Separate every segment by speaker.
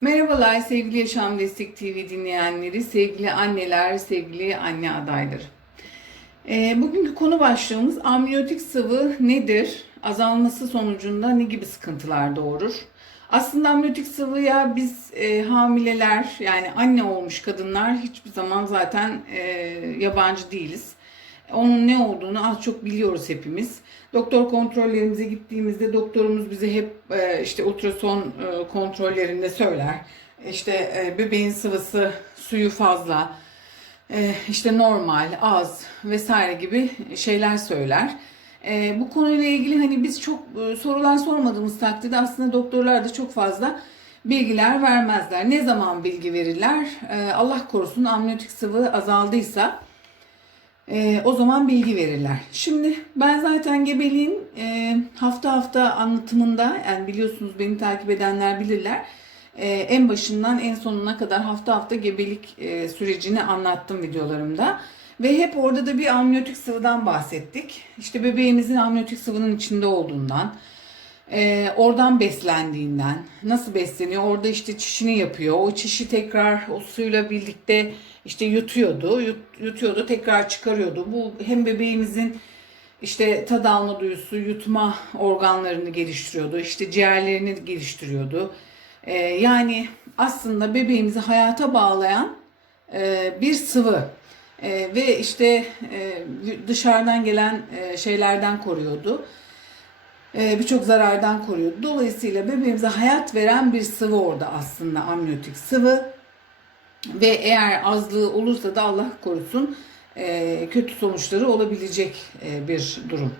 Speaker 1: Merhabalar sevgili Yaşam Destek TV dinleyenleri, sevgili anneler, sevgili anne adayları. Ee, bugünkü konu başlığımız amniyotik sıvı nedir? Azalması sonucunda ne gibi sıkıntılar doğurur? Aslında amniyotik sıvıya biz e, hamileler yani anne olmuş kadınlar hiçbir zaman zaten e, yabancı değiliz. Onun ne olduğunu az çok biliyoruz hepimiz. Doktor kontrollerimize gittiğimizde doktorumuz bize hep e, işte ultrason e, kontrollerinde söyler. İşte e, bebeğin sıvısı suyu fazla, işte normal, az vesaire gibi şeyler söyler. Bu konuyla ilgili hani biz çok sorular sormadığımız takdirde aslında doktorlar da çok fazla bilgiler vermezler. Ne zaman bilgi verirler? Allah korusun amniyotik sıvı azaldıysa e, o zaman bilgi verirler. Şimdi ben zaten gebeliğin e, hafta hafta anlatımında yani biliyorsunuz beni takip edenler bilirler. E, en başından en sonuna kadar hafta hafta gebelik e, sürecini anlattım videolarımda. Ve hep orada da bir amniyotik sıvıdan bahsettik. İşte bebeğimizin amniyotik sıvının içinde olduğundan, e, oradan beslendiğinden, nasıl besleniyor, orada işte çişini yapıyor. O çişi tekrar o suyla birlikte işte yutuyordu, yut- yutuyordu, tekrar çıkarıyordu. Bu hem bebeğimizin işte tad alma duyusu, yutma organlarını geliştiriyordu, işte ciğerlerini geliştiriyordu. E, yani aslında bebeğimizi hayata bağlayan e, bir sıvı. E, ve işte e, dışarıdan gelen e, şeylerden koruyordu. E, birçok zarardan koruyordu. Dolayısıyla bebeğimize hayat veren bir sıvı orada aslında amniyotik sıvı. Ve eğer azlığı olursa da Allah korusun e, kötü sonuçları olabilecek e, bir durum.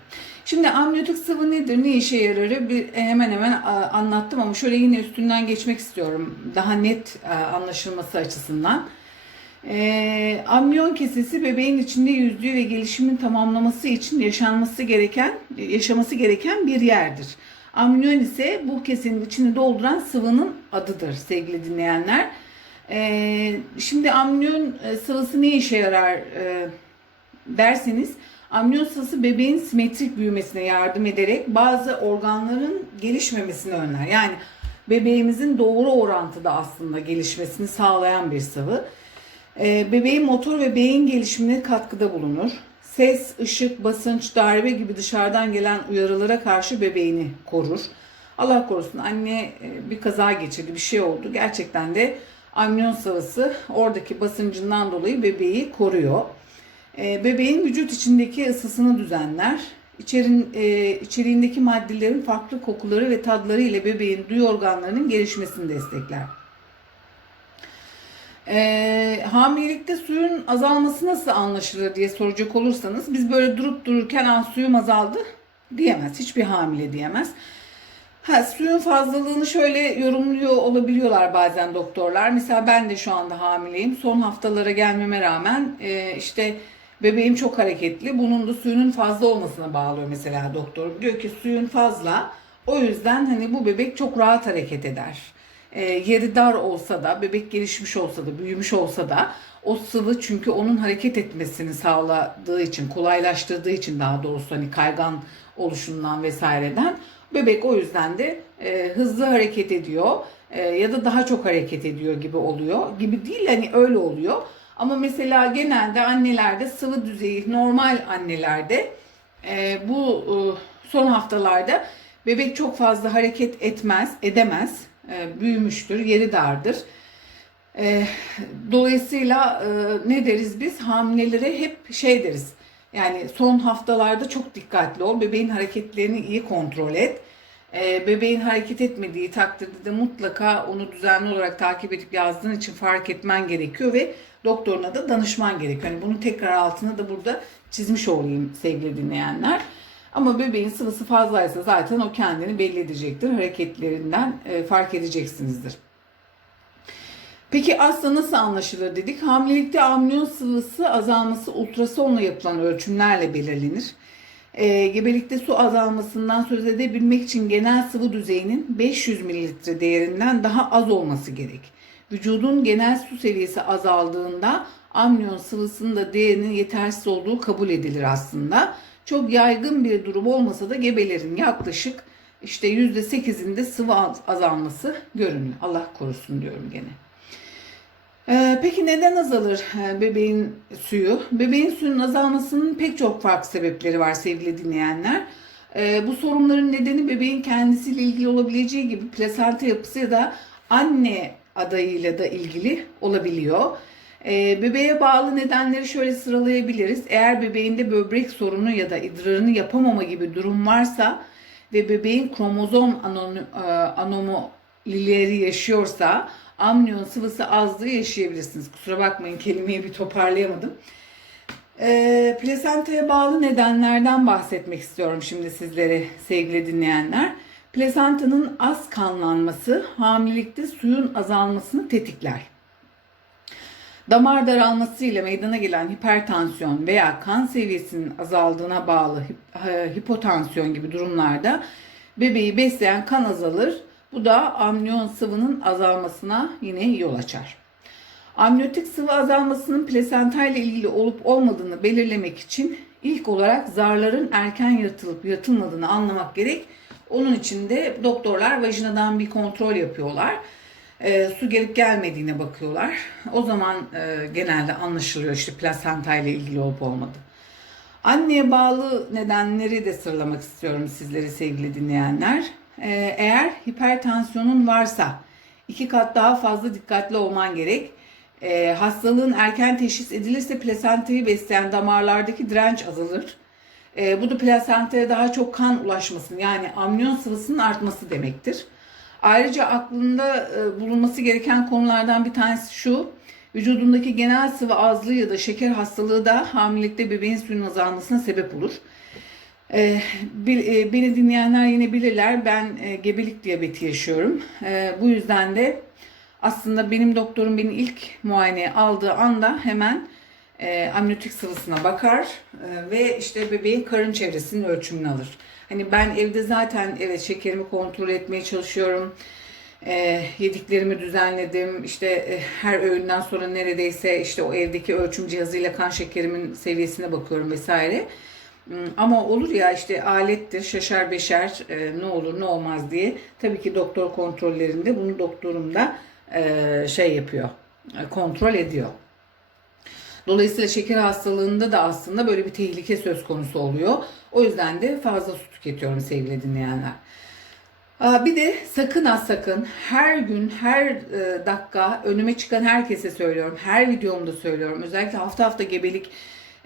Speaker 1: Şimdi amniyotik sıvı nedir, ne işe yararı bir hemen hemen anlattım ama şöyle yine üstünden geçmek istiyorum daha net anlaşılması açısından. E, amniyon kesesi bebeğin içinde yüzdüğü ve gelişimin tamamlaması için yaşanması gereken, yaşaması gereken bir yerdir. Amniyon ise bu kesenin içini dolduran sıvının adıdır sevgili dinleyenler. E, şimdi amniyon e, sıvısı ne işe yarar e, derseniz amniyon sıvısı bebeğin simetrik büyümesine yardım ederek bazı organların gelişmemesini önler. Yani bebeğimizin doğru orantıda aslında gelişmesini sağlayan bir sıvı. Ee, bebeğin motor ve beyin gelişimine katkıda bulunur. Ses, ışık, basınç, darbe gibi dışarıdan gelen uyarılara karşı bebeğini korur. Allah korusun anne e, bir kaza geçirdi, bir şey oldu. Gerçekten de amniyon sıvısı oradaki basıncından dolayı bebeği koruyor. Ee, bebeğin vücut içindeki ısısını düzenler. İçerin, e, içeriğindeki maddelerin farklı kokuları ve tadları ile bebeğin duyu organlarının gelişmesini destekler. Ee, hamilelikte suyun azalması nasıl anlaşılır diye soracak olursanız biz böyle durup dururken an suyum azaldı diyemez. Hiçbir hamile diyemez. Ha, suyun fazlalığını şöyle yorumluyor olabiliyorlar bazen doktorlar. Mesela ben de şu anda hamileyim. Son haftalara gelmeme rağmen e, işte bebeğim çok hareketli. Bunun da suyunun fazla olmasına bağlıyor mesela doktor. Diyor ki suyun fazla. O yüzden hani bu bebek çok rahat hareket eder e, yeri dar olsa da, bebek gelişmiş olsa da, büyümüş olsa da o sıvı çünkü onun hareket etmesini sağladığı için, kolaylaştırdığı için daha doğrusu hani kaygan oluşundan vesaireden bebek o yüzden de e, hızlı hareket ediyor e, ya da daha çok hareket ediyor gibi oluyor. Gibi değil hani öyle oluyor. Ama mesela genelde annelerde sıvı düzeyi normal annelerde e, bu e, son haftalarda bebek çok fazla hareket etmez, edemez e, büyümüştür, yeri dardır. E, dolayısıyla e, ne deriz biz? Hamilelere hep şey deriz. Yani son haftalarda çok dikkatli ol. Bebeğin hareketlerini iyi kontrol et. E, bebeğin hareket etmediği takdirde de mutlaka onu düzenli olarak takip edip yazdığın için fark etmen gerekiyor ve doktoruna da danışman gerekiyor. Yani bunu tekrar altına da burada çizmiş olayım sevgili dinleyenler. Ama bebeğin sıvısı fazlaysa zaten o kendini belli edecektir. Hareketlerinden e, fark edeceksinizdir. Peki asla nasıl anlaşılır dedik? Hamilelikte amniyon sıvısı azalması ultrasonla yapılan ölçümlerle belirlenir. E, gebelikte su azalmasından söz edebilmek için genel sıvı düzeyinin 500 mililitre değerinden daha az olması gerek. Vücudun genel su seviyesi azaldığında amniyon sıvısının da değerinin yetersiz olduğu kabul edilir aslında. Çok yaygın bir durum olmasa da gebelerin yaklaşık işte %8'inde sıvı az- azalması görünüyor. Allah korusun diyorum gene. Ee, peki neden azalır e, bebeğin suyu? Bebeğin suyunun azalmasının pek çok farklı sebepleri var sevgili dinleyenler. Ee, bu sorunların nedeni bebeğin kendisiyle ilgili olabileceği gibi plasenta yapısı ya da anne adayıyla da ilgili olabiliyor. Ee, bebeğe bağlı nedenleri şöyle sıralayabiliriz. Eğer bebeğinde böbrek sorunu ya da idrarını yapamama gibi durum varsa ve bebeğin kromozom e, anomalileri yaşıyorsa amniyon sıvısı azlığı yaşayabilirsiniz. Kusura bakmayın kelimeyi bir toparlayamadım. Ee, plasentaya bağlı nedenlerden bahsetmek istiyorum şimdi sizlere sevgili dinleyenler. Plasentanın az kanlanması hamilelikte suyun azalmasını tetikler. Damar daralmasıyla meydana gelen hipertansiyon veya kan seviyesinin azaldığına bağlı hip- hipotansiyon gibi durumlarda bebeği besleyen kan azalır. Bu da amniyon sıvının azalmasına yine yol açar. Amniyotik sıvı azalmasının plasenta ile ilgili olup olmadığını belirlemek için ilk olarak zarların erken yırtılıp yırtılmadığını anlamak gerek. Onun için de doktorlar vajinadan bir kontrol yapıyorlar. E, su gelip gelmediğine bakıyorlar. O zaman e, genelde anlaşılıyor işte plasenta ile ilgili olup olmadığı. Anneye bağlı nedenleri de sıralamak istiyorum sizleri sevgili dinleyenler. Ee, eğer hipertansiyonun varsa iki kat daha fazla dikkatli olman gerek. Ee, hastalığın erken teşhis edilirse plasentayı besleyen damarlardaki direnç azalır. Ee, bu da plasentaya daha çok kan ulaşmasını yani amniyon sıvısının artması demektir. Ayrıca aklında e, bulunması gereken konulardan bir tanesi şu. Vücudundaki genel sıvı azlığı ya da şeker hastalığı da hamilelikte bebeğin suyun azalmasına sebep olur. Bil- e, beni dinleyenler yine bilirler ben e, gebelik diyabeti yaşıyorum. Bu yüzden de aslında benim doktorum beni ilk muayeneye aldığı anda hemen e, amniyotik sıvısına bakar e, ve işte bebeğin karın çevresinin ölçümünü alır. Hani ben evde zaten evet şekerimi kontrol etmeye çalışıyorum. E, yediklerimi düzenledim. İşte e, her öğünden sonra neredeyse işte o evdeki ölçüm cihazıyla kan şekerimin seviyesine bakıyorum vesaire. Hmm, Ama olur ya işte alettir şaşar beşer e, ne olur ne olmaz diye. Tabii ki doktor kontrollerinde bunu doktorum da e, şey yapıyor e, kontrol ediyor. Dolayısıyla şeker hastalığında da aslında böyle bir tehlike söz konusu oluyor. O yüzden de fazla su tüketiyorum sevgili dinleyenler. Bir de sakın ha sakın her gün her e, dakika önüme çıkan herkese söylüyorum. Her videomda söylüyorum. Özellikle hafta hafta gebelik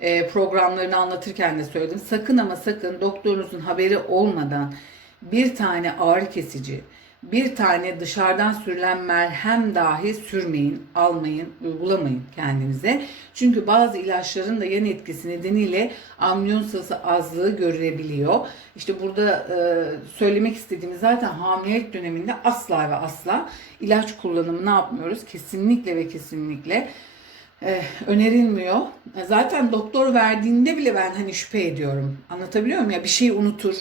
Speaker 1: e, programlarını anlatırken de söyledim. Sakın ama sakın doktorunuzun haberi olmadan bir tane ağrı kesici, bir tane dışarıdan sürülen merhem dahi sürmeyin, almayın, uygulamayın kendinize. Çünkü bazı ilaçların da yan etkisi nedeniyle amniyon sıvısı azlığı görülebiliyor. İşte burada e, söylemek istediğimiz zaten hamilelik döneminde asla ve asla ilaç kullanımı ne yapmıyoruz? Kesinlikle ve kesinlikle e, önerilmiyor. E, Zaten doktor verdiğinde bile ben hani şüphe ediyorum. Anlatabiliyor muyum? Ya bir şeyi unutur,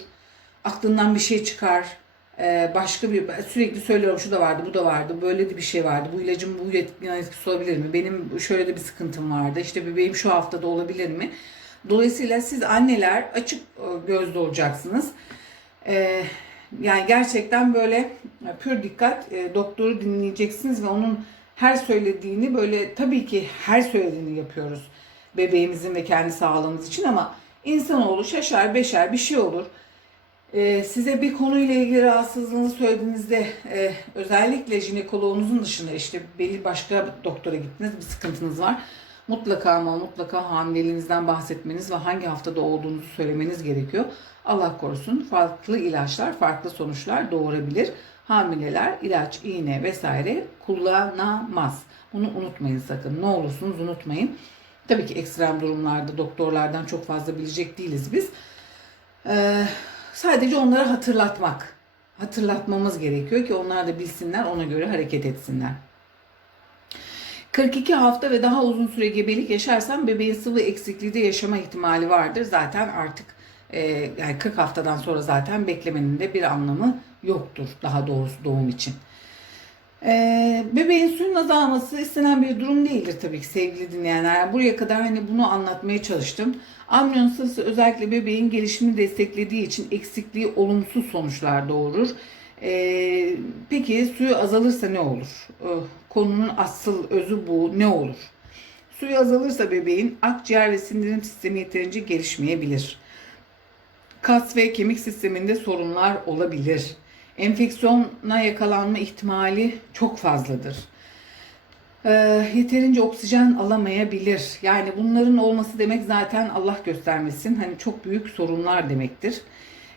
Speaker 1: aklından bir şey çıkar. E, başka bir sürekli söylüyorum şu da vardı, bu da vardı, böyle de bir şey vardı. Bu ilacın bu yan etkisi olabilir mi? Benim şöyle de bir sıkıntım vardı. İşte bebeğim şu haftada olabilir mi? Dolayısıyla siz anneler açık e, gözlü olacaksınız. E, yani gerçekten böyle pür dikkat e, doktoru dinleyeceksiniz ve onun her söylediğini böyle tabii ki her söylediğini yapıyoruz bebeğimizin ve kendi sağlığımız için ama insanoğlu şaşar beşer bir şey olur. Ee, size bir konuyla ilgili rahatsızlığınızı söylediğinizde e, özellikle jinekoloğunuzun dışında işte belli başka doktora gittiniz bir sıkıntınız var. Mutlaka ama mutlaka hamileliğinizden bahsetmeniz ve hangi haftada olduğunuzu söylemeniz gerekiyor. Allah korusun farklı ilaçlar farklı sonuçlar doğurabilir. Hamileler ilaç, iğne vesaire kullanamaz. Bunu unutmayın sakın. Ne olursunuz unutmayın. Tabii ki ekstrem durumlarda doktorlardan çok fazla bilecek değiliz biz. Ee, sadece onlara hatırlatmak. Hatırlatmamız gerekiyor ki onlar da bilsinler, ona göre hareket etsinler. 42 hafta ve daha uzun süre gebelik yaşarsan bebeğin sıvı eksikliği de yaşama ihtimali vardır. Zaten artık e, yani 40 haftadan sonra zaten beklemenin de bir anlamı yoktur daha doğrusu doğum için. Ee, bebeğin suyun azalması istenen bir durum değildir tabii ki sevgili dinleyenler. Yani buraya kadar hani bunu anlatmaya çalıştım. Amniyon sıvısı özellikle bebeğin gelişimini desteklediği için eksikliği olumsuz sonuçlar doğurur. Ee, peki suyu azalırsa ne olur? Ee, konunun asıl özü bu ne olur? Suyu azalırsa bebeğin akciğer ve sindirim sistemi yeterince gelişmeyebilir. Kas ve kemik sisteminde sorunlar olabilir. Enfeksiyona yakalanma ihtimali çok fazladır. Ee, yeterince oksijen alamayabilir. Yani bunların olması demek zaten Allah göstermesin. Hani çok büyük sorunlar demektir.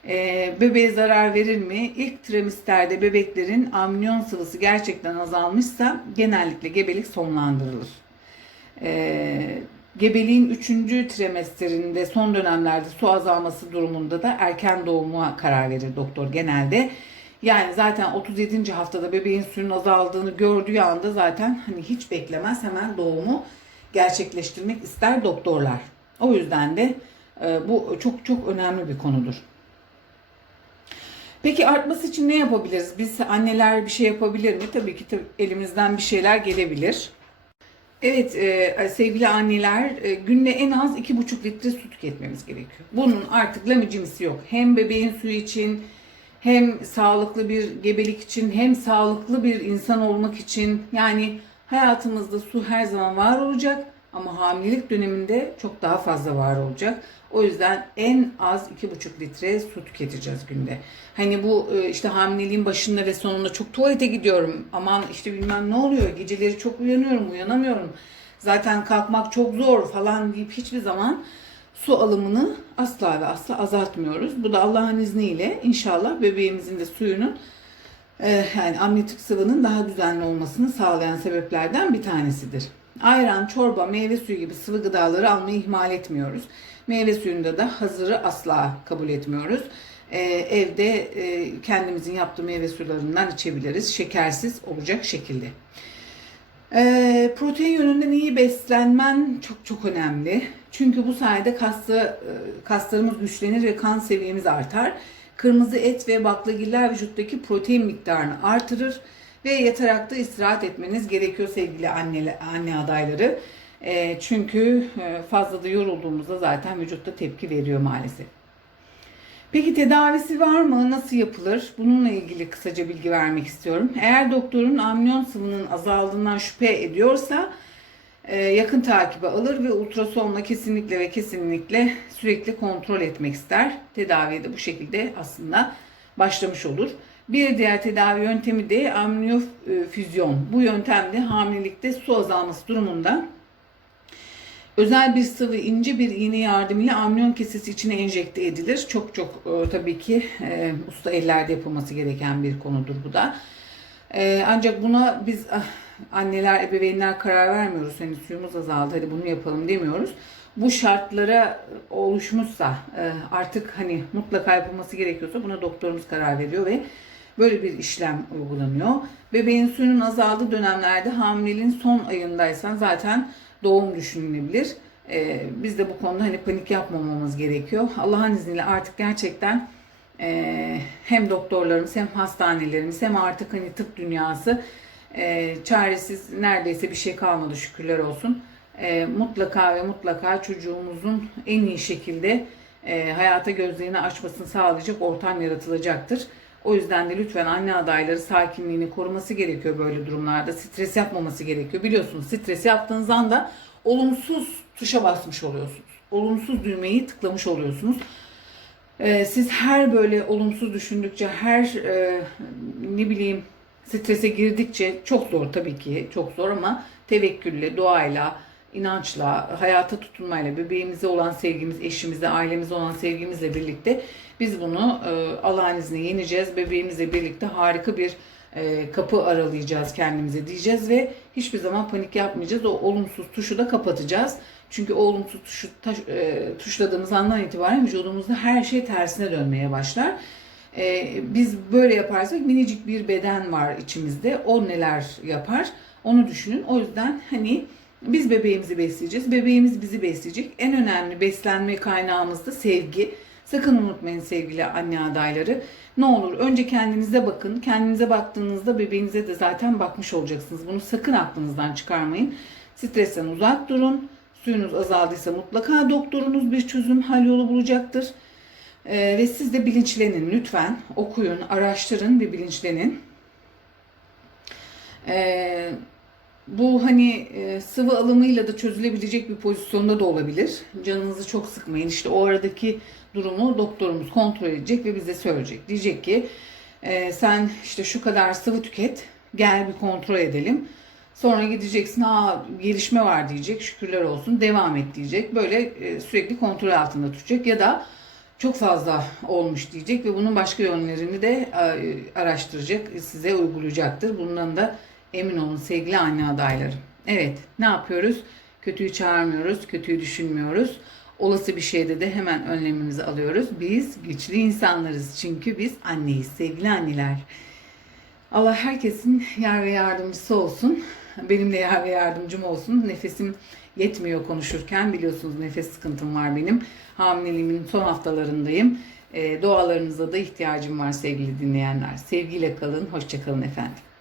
Speaker 1: Ee, bebeğe zarar verir mi? İlk trimesterde bebeklerin amniyon sıvısı gerçekten azalmışsa genellikle gebelik sonlandırılır. Ee, gebeliğin 3. trimestlerinde son dönemlerde su azalması durumunda da erken doğuma karar verir doktor genelde. Yani zaten 37. haftada bebeğin suyun azaldığını gördüğü anda zaten hani hiç beklemez hemen doğumu gerçekleştirmek ister doktorlar. O yüzden de e, bu çok çok önemli bir konudur. Peki artması için ne yapabiliriz? Biz anneler bir şey yapabilir mi? Tabii ki tabii elimizden bir şeyler gelebilir. Evet e, sevgili anneler e, günde en az 2,5 litre su tüketmemiz gerekiyor. Bunun artık lamicimsi yok. Hem bebeğin suyu için hem sağlıklı bir gebelik için hem sağlıklı bir insan olmak için yani hayatımızda su her zaman var olacak ama hamilelik döneminde çok daha fazla var olacak. O yüzden en az 2,5 litre su tüketeceğiz günde. Hani bu e, işte hamileliğin başında ve sonunda çok tuvalete gidiyorum. Aman işte bilmem ne oluyor. Geceleri çok uyanıyorum, uyanamıyorum. Zaten kalkmak çok zor falan deyip hiçbir zaman su alımını asla ve asla azaltmıyoruz. Bu da Allah'ın izniyle inşallah bebeğimizin de suyunun e, yani amniyotik sıvının daha düzenli olmasını sağlayan sebeplerden bir tanesidir. Ayran, çorba, meyve suyu gibi sıvı gıdaları almayı ihmal etmiyoruz. Meyve suyunda da hazırı asla kabul etmiyoruz. Ee, evde e, kendimizin yaptığı meyve sularından içebiliriz. Şekersiz olacak şekilde. Ee, protein yönünden iyi beslenmen çok çok önemli. Çünkü bu sayede kaslı, e, kaslarımız güçlenir ve kan seviyemiz artar. Kırmızı et ve baklagiller vücuttaki protein miktarını artırır ve yatarak da istirahat etmeniz gerekiyor sevgili anne, anne adayları. E, çünkü e, fazla da yorulduğumuzda zaten vücutta tepki veriyor maalesef. Peki tedavisi var mı? Nasıl yapılır? Bununla ilgili kısaca bilgi vermek istiyorum. Eğer doktorun amniyon sıvının azaldığından şüphe ediyorsa e, yakın takibe alır ve ultrasonla kesinlikle ve kesinlikle sürekli kontrol etmek ister. Tedaviye de bu şekilde aslında başlamış olur. Bir diğer tedavi yöntemi de amniyofüzyon. Bu yöntemde hamilelikte su azalması durumunda özel bir sıvı ince bir iğne yardımıyla amniyon kesesi içine enjekte edilir. Çok çok e, tabii ki e, usta ellerde yapılması gereken bir konudur bu da. E, ancak buna biz ah, anneler, ebeveynler karar vermiyoruz. Hani suyumuz azaldı hadi bunu yapalım demiyoruz. Bu şartlara oluşmuşsa e, artık hani mutlaka yapılması gerekiyorsa buna doktorumuz karar veriyor ve böyle bir işlem uygulanıyor. Bebeğin suyunun azaldığı dönemlerde hamileliğin son ayındaysan zaten doğum düşünülebilir. Ee, biz de bu konuda hani panik yapmamamız gerekiyor. Allah'ın izniyle artık gerçekten e, hem doktorlarımız hem hastanelerimiz hem artık hani tıp dünyası e, çaresiz neredeyse bir şey kalmadı şükürler olsun. E, mutlaka ve mutlaka çocuğumuzun en iyi şekilde e, hayata gözlerini açmasını sağlayacak ortam yaratılacaktır. O yüzden de lütfen anne adayları sakinliğini koruması gerekiyor böyle durumlarda. Stres yapmaması gerekiyor. Biliyorsunuz stres yaptığınız anda olumsuz tuşa basmış oluyorsunuz. Olumsuz düğmeyi tıklamış oluyorsunuz. Ee, siz her böyle olumsuz düşündükçe, her e, ne bileyim strese girdikçe çok zor tabii ki çok zor ama tevekkülle, duayla, inançla, hayata tutunmayla, bebeğimize olan sevgimiz, eşimize, ailemize olan sevgimizle birlikte biz bunu e, Allah'ın izniyle yeneceğiz. Bebeğimizle birlikte harika bir e, kapı aralayacağız kendimize diyeceğiz ve hiçbir zaman panik yapmayacağız. O olumsuz tuşu da kapatacağız. Çünkü o olumsuz tuşu taş, e, tuşladığımız andan itibaren vücudumuzda her şey tersine dönmeye başlar. E, biz böyle yaparsak minicik bir beden var içimizde. O neler yapar? Onu düşünün. O yüzden hani biz bebeğimizi besleyeceğiz. Bebeğimiz bizi besleyecek. En önemli beslenme kaynağımız da sevgi. Sakın unutmayın sevgili anne adayları. Ne olur önce kendinize bakın. Kendinize baktığınızda bebeğinize de zaten bakmış olacaksınız. Bunu sakın aklınızdan çıkarmayın. Stresten uzak durun. Suyunuz azaldıysa mutlaka doktorunuz bir çözüm hal yolu bulacaktır. Ee, ve siz de bilinçlenin lütfen. Okuyun, araştırın ve bilinçlenin. Ee, bu hani e, sıvı alımıyla da çözülebilecek bir pozisyonda da olabilir. Canınızı çok sıkmayın. İşte o aradaki durumu doktorumuz kontrol edecek ve bize söyleyecek. Diyecek ki e, sen işte şu kadar sıvı tüket, gel bir kontrol edelim. Sonra gideceksin, ha gelişme var diyecek, şükürler olsun, devam et diyecek. Böyle e, sürekli kontrol altında tutacak ya da çok fazla olmuş diyecek ve bunun başka yönlerini de araştıracak, size uygulayacaktır. Bundan da emin olun sevgili anne adayları. Evet, ne yapıyoruz? Kötüyü çağırmıyoruz, kötüyü düşünmüyoruz. Olası bir şeyde de hemen önlemimizi alıyoruz. Biz güçlü insanlarız çünkü biz anneyiz sevgili anneler. Allah herkesin yar ve yardımcısı olsun. Benim de yar ve yardımcım olsun. Nefesim yetmiyor konuşurken. Biliyorsunuz nefes sıkıntım var benim. Hamileliğimin son haftalarındayım. E, dualarınıza da ihtiyacım var sevgili dinleyenler. Sevgiyle kalın, hoşçakalın efendim.